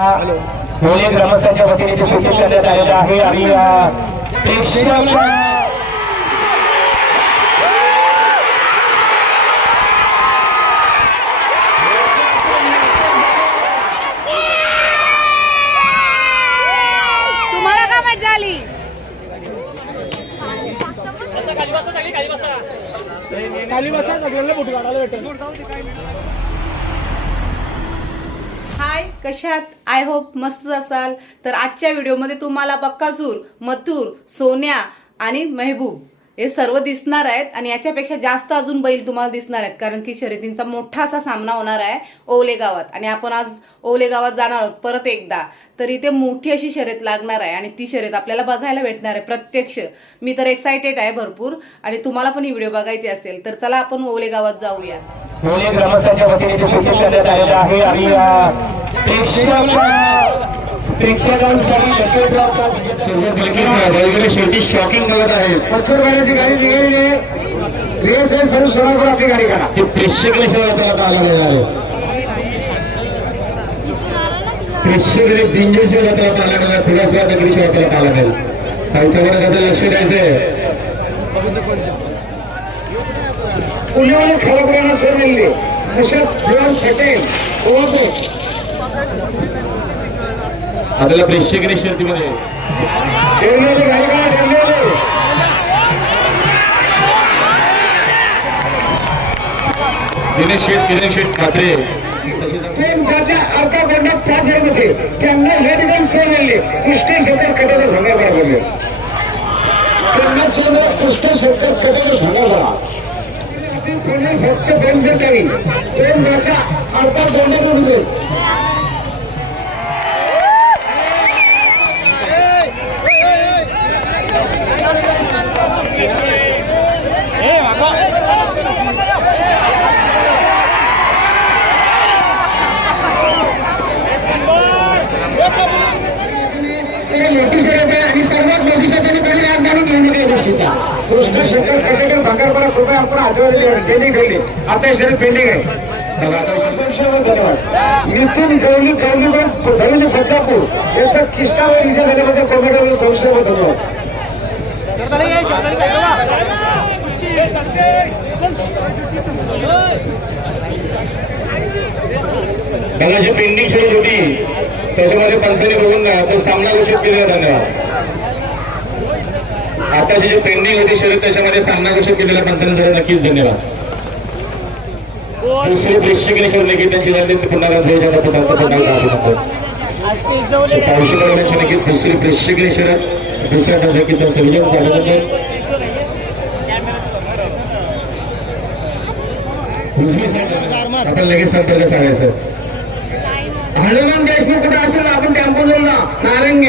होळी ग्रामस्थांच्या वतीने ते सूचित करण्यात आलेलं आहे. आणि प्रेक्षक तुम्हाला का मजा आली? हाय कशात? आय होप मस्त असाल. तर आजच्या व्हिडिओमध्ये तुम्हाला बक्कासूर मथुर सोन्या आणि मेहबूब हे सर्व दिसणार आहेत. आणि याच्यापेक्षा जास्त अजून बैल तुम्हाला दिसणार आहेत. कारण की शर्यतींचा मोठा असा सामना होणार आहे ओले गावात. आणि आपण आज ओले गावात जाणार आहोत परत एकदा. तर इथे मोठी अशी शर्यत लागणार आहे. आणि ती शर्यत आपल्याला बघायला भेटणार आहे प्रत्यक्ष. मी तर एक्सायटेड आहे भरपूर. आणि तुम्हाला पण ही व्हिडिओ बघायची असेल तर चला आपण ओले गावात जाऊया. आहे. आणि प्रेक्षकांसाठी वगैरे शेवटी शॉकिंग करत आहे पत्थरवाल्याची गाडी निघालेली आहे रिअल साईज भरून आपली गाडी काढा ते प्रेक्षक आता आला नाही प्रेक्षक डेंजर शो आता आला नाही थोडासा दगडी शो आला नाही त्यांच्याकडे त्याचं लक्ष द्यायचंय पुण्यावाले खराबरांना सोडलेली अशोक शिवम पटेल ओळखतो आपल्याला प्रेक्षक शर्तीमध्ये दिनेश शेठ किरण शेठ ठाकरे ट्रेन त्याच्या अर्धा घंटा पाच मध्ये त्यांना हे ठिकाणी सोडलेले. कृष्ण शेखर कटेकर सांगा बरोबर त्यांना चंद्र कृष्ण शेखर कटेकर सांगा बरा फक्त त्याच्या अर्धा मोठी शर्यत आहे आणि सर्वात मोठी शर्यत तरी आज कृष्ण भांगारपाडा कृपया आपण पेंडिंग आता शर्यत पेंडिंग आहे धन्यवाद. नितीन गवली गवलीकर धवली बदलापूर याचा किष्टावर विजय झाल्याबद्दल कोमेडीवर दोनशे रुपये धन्यवाद. बघा जी पेंडिंग शर्यत होती त्याच्यामध्ये पंचाने बघून तो सामना घोषित केलेला धन्यवाद. आताची जी पेंडिंग होती शर्यत त्याच्यामध्ये सामना घोषित केलेला पंचाने जरा नक्कीच धन्यवाद. दुसरी प्रेक्षकीय शर्यत की त्यांची झाली पुन्हा पुन्हा पावशी बनवण्याची नक्कीच दुसरी प्रेक्षकीय शर्यत दुसऱ्या नक्कीच त्यांचं विजय झाल्यानंतर आपण लगेच संपर्क सांगायचं हनुमान देशमुख कुठे असेल आपण टेम्पो जोडला नारंगी.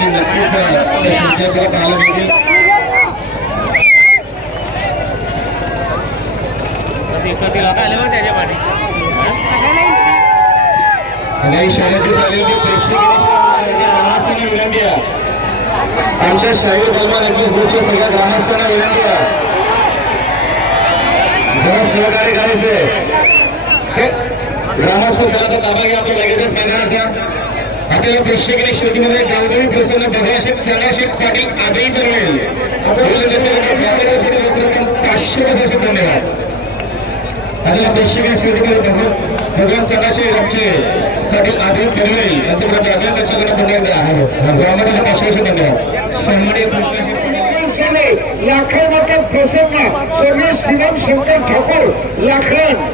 नक्कीच आणि शाळेची चालेल की ग्रामस्थांना विनंती आहे. आमच्या शाही कलमा नक्कीच सगळ्या ग्रामस्थांना विनंती आहे जरा सहकार्य करायचंय ग्रामस्थ सगळ्या ताबा घ्या आपल्या लगेचच मैदानाचा आपल्याला प्रेक्षकीय शेतीमध्ये गावकरी प्रसन्न भगवाशेठ सणाशेठ पाटील आजही गावाला रक्कम पाचशे रुपयाचे धन्यवाद. आपल्याला प्रेक्षकीय शेतीमध्ये भगवान भगवान सणाशे आमचे पाटील आजही बनवेल यांचं प्रति आपल्याला त्याच्याकडे धन्यवाद ग्रामाला पाचशे वर्ष धन्यवाद. सन्मानित कृष्णशेठ पाटील. लाखन वाटत प्रसन्न. स्वर्गीय श्रीराम शंकर ठाकूर लाखन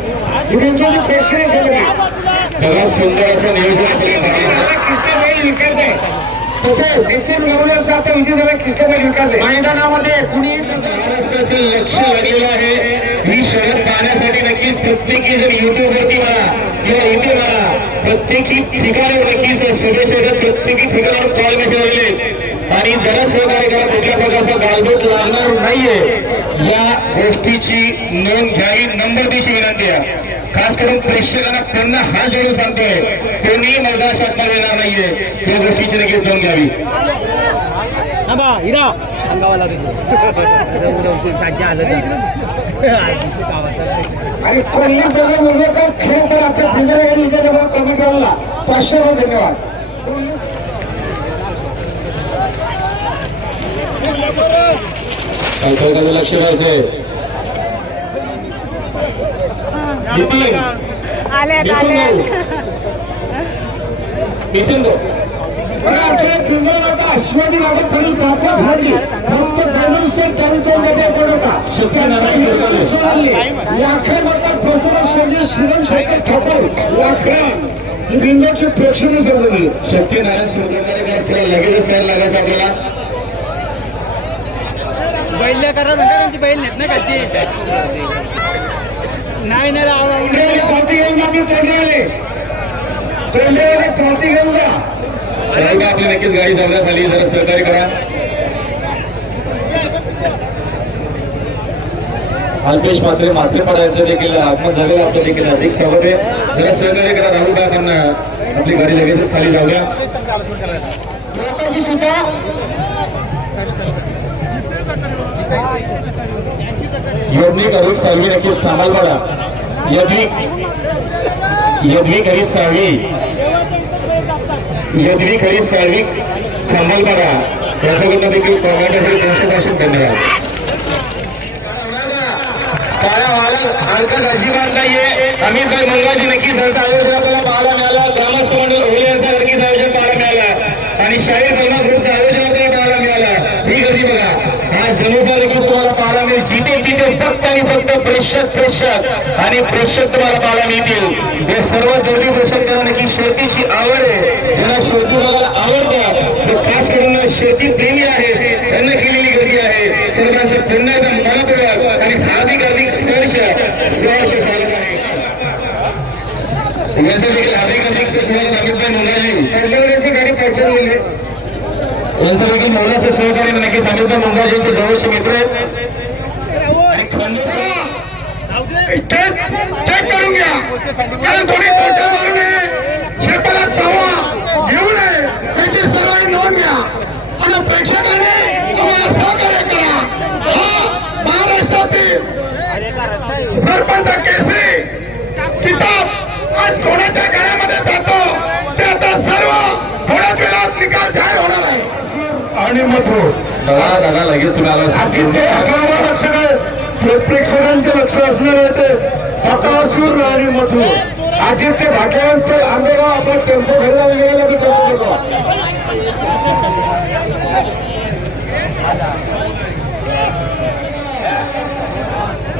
हिंदूची प्रेक्षणीय समिती बघा सुंदर असं नियोजन आहे तसेच आता विकास आहे मैदानामध्ये कुणी महाराष्ट्राचं लक्ष लागलेलं आहे. ही शर्यत पाहण्यासाठी नक्कीच प्रत्येकी जर युट्यूबवरती म्हणा किंवा इथे म्हणा प्रत्येकी ठिकाणी नक्कीच शुभेच्छा देत प्रत्येकी ठिकाणावर कॉल मेसेज लागले. आणि जरा सहकार्य करा कुठल्या प्रकारचा गालबोट लागणार नाहीये. या गोष्टीची नोंद घ्यावी नंबर देशी विनंती आहे. खास करून प्रेक्षकांना पुन्हा हात जोडून सांगतोय कोणीही मैदानात मध्ये येणार नाहीये. या गोष्टीची नक्कीच नोंद घ्यावी. तर आणि दोघं मुंबईकर खेळ तर आता पिंजरे विजय कमी करायला पाचशे रुपये धन्यवाद. लक्ष द्यायचंय नितीन. आल्यात नितीन फक्त कम्युनिस्ट तालुक्यामध्ये पडता शक्य नारायण सरकारने. लाखे मतदार प्रसन्न शर्जी श्रीराम शेखर ठाकूर. लाखे बिंदूची प्रेक्षणीय सजवली शक्ती नारायण सुरकारने करायचं लगेचच तयार लागायचं आपल्याला बैल करा म्हणता त्यांची बैल नेत नाही खालची. नाही नाही पाठी घेऊन जा मी तोंडे आले. तोंडे आले पाठी घेऊन जा आपली नक्कीच गाडी जाऊ द्या खाली जरा सहकार्य करा. अल्पेश मात्रे मात्रे पडायचं देखील आगमन झालेलं आपलं देखील अधिक स्वागत आहे. जरा सहकार्य करा राहुल काकांना आपली गाडी लगेचच खाली जाऊ द्या. लोकांची सुद्धा. योगनिक अरुण साळवी नक्कीच थांबाल बघा. यदवी यदवी खरी साळवी यदवी खरी साळवी थांबाल बघा. त्यांच्याकडनं देखील कॉमेंट त्यांचे भाषेत धन्यवाद काळ्या वाला अंकल अजिबात नाहीये. अमित भाई मंगाजी नक्कीच यांचा आयोजन आपल्याला पाहायला मिळाला. ग्रामस्थ मंडळ होळी यांचा नक्कीच आयोजन पाहायला मिळाला. आणि शाहीर बंगा ग्रुपचं आयोजन आपल्याला पाहायला मिळाला. ही गर्दी बघा. हा जनुजा तुम्हाला पाहायला मिळेल. जिथे तिथे फक्त आणि फक्त प्रेक्षक प्रेक्षक आणि प्रेक्षक तुम्हाला पाहायला मिळतील. हे सर्व जोडी प्रेक्षकांना नक्की शेतीची आवड आहे ज्यांना शेती बघायला आवडतं ते खास करून शेती प्रेमी आहेत त्यांना केलेली गर्दी आहे. सर्वांचं पुन्हा एकदा मनपूर्वक आणि अधिक अधिक स्पर्श स्पर्श चालत आहे. यांचं देखील अधिक अधिक सहर्ष स्वागत गाडी पोहोचवली यांचं देखील मोलाचं सहकार्य नक्की सांगितलं. मुंगाजी जवळचे मित्र आहेत. चेक करून घ्या. कारण थोडी टोचा मारू नये शेताला चावा घेऊ नये. त्याची सर्वांनी नोंद घ्या. आणि प्रेक्षकांनी आम्हाला सहकार्य करा. हा महाराष्ट्रातील सरपंच केसरी किताब आज कोणाच्या घरामध्ये जातो ते आता सर्व थोड्याच वेळात निकाल जाहीर होणार आहे आणि मथुर दादा दादा लगेच तुम्ही आला. ते सर्व लक्ष काय प्रेक्षकांचे लक्ष असणार आहे ते. हतासूर आणि मथुर आदित्य भाग्यवंत आंबेगाव आपण टेम्पो खरेदी गेला की टेम्पो घेतो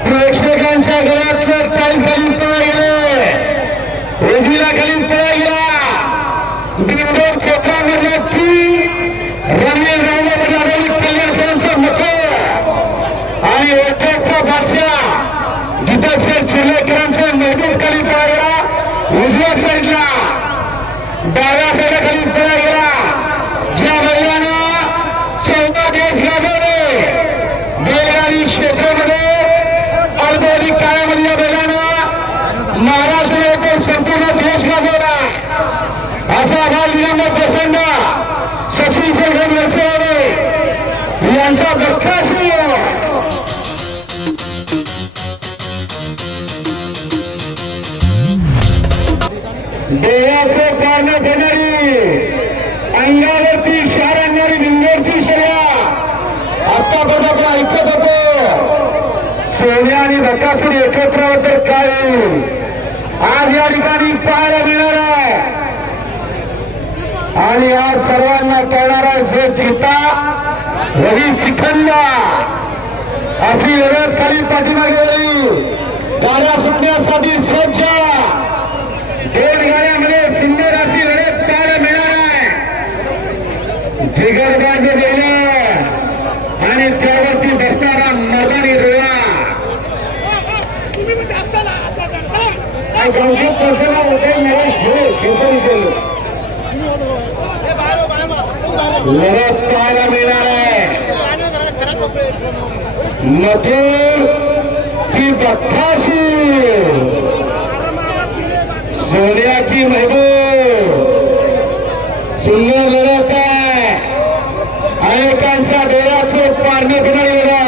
प्रेक्षकांच्या घरातलं टाईम खाली गेले उजवीला खाली यांच्यावर यांचा बरखास्त देवाचं देणारी अंगावरती शार आणणारी बिंदोरची शर्या आतापर्यंत आपण ऐकत होतो सोन्या आणि बकासूर एकत्र तर काय आज या ठिकाणी पाहायला मिळणार आहे. आणि आज सर्वांना कळणारा जो चिता रवी शिखंडा अशी लढत खाली पाठीमागे येईल गाड्या सुटण्यासाठी सज्ज. दोन गाड्यामध्ये सुंदर अशी लढत पाहायला मिळणार आहे. जिगरबाज बैल आणि त्यावरती बसणारा मर्दानी काय गावठी प्रसन्न होते नरेश भोळे केसरी लढत पाहायला मिळणार आहे मथुर की बख्तासूर सोनिया की महबूब. सुंदर लढत आहे. अनेकांच्या डोळ्याचं पारणं घेणारी वेगळा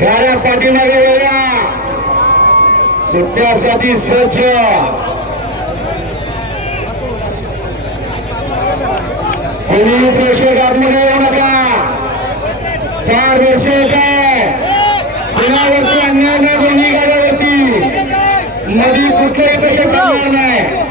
गाड्या पाठीमागे वेगळा सुट्ट्यासाठी स्वच्छ कोणी प्रेक्षक आतमध्ये येऊ नका. चार वर्ष कुणावरती अन्याय नाही दोन्ही गाड्यावरती मध्ये कुठलाही पैसे पडणार नाही.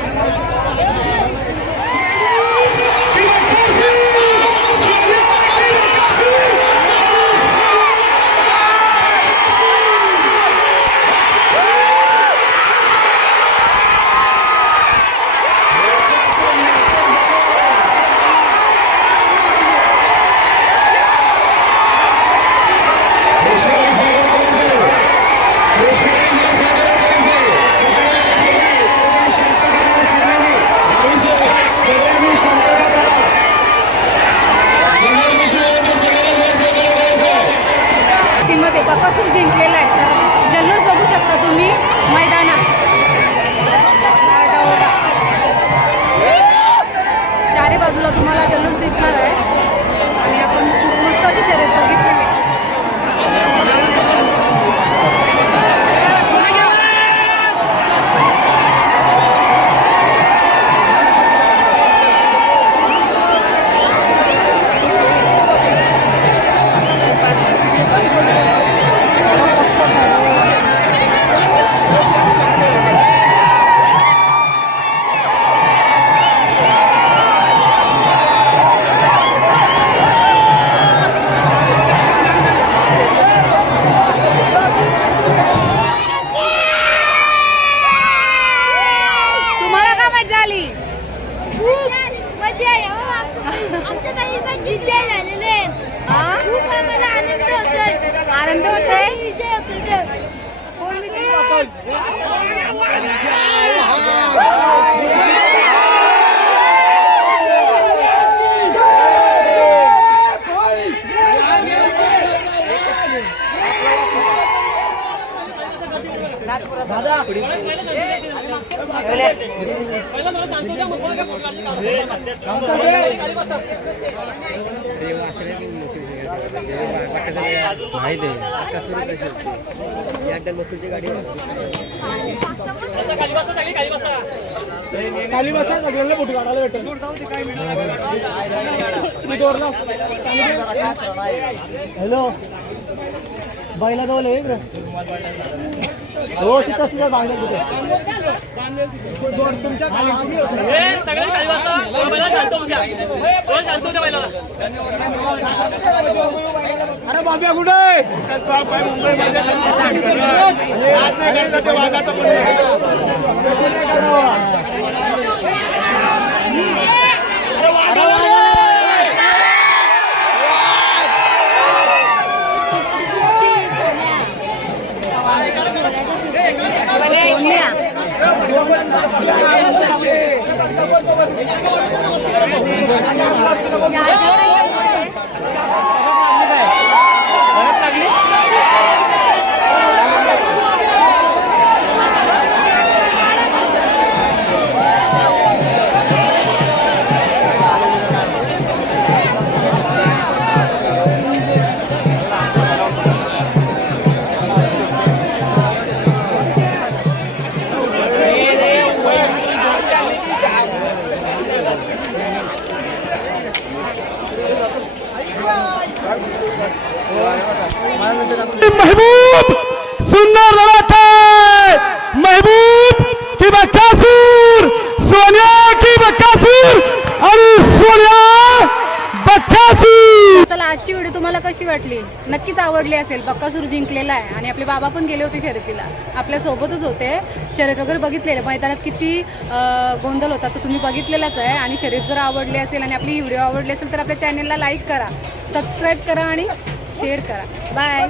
माहीत आहे. मथुरची गाडी खाली बसा सगळ्यांना भेटेल हॅलो बैला जवळ आहे. हो तिथं तिथं. बांधलं तिथे तुमच्या खाली अरे बाब्या कुठे सोन्या. नक्कीच आवडली असेल. बक्कासूर जिंकलेला आहे. आणि आपले बाबा पण गेले होते शर्यतीला. आपल्या सोबतच होते. शर्यत वगैरे बघितलेले. मैदानात किती गोंधळ होता तो तुम्ही बघितलेलाच आहे. आणि शर्यत जर आवडली असेल आणि आपली व्हिडिओ आवडली असेल तर आपल्या चॅनलला लाईक करा. सबस्क्राईब करा आणि शेअर करा. बाय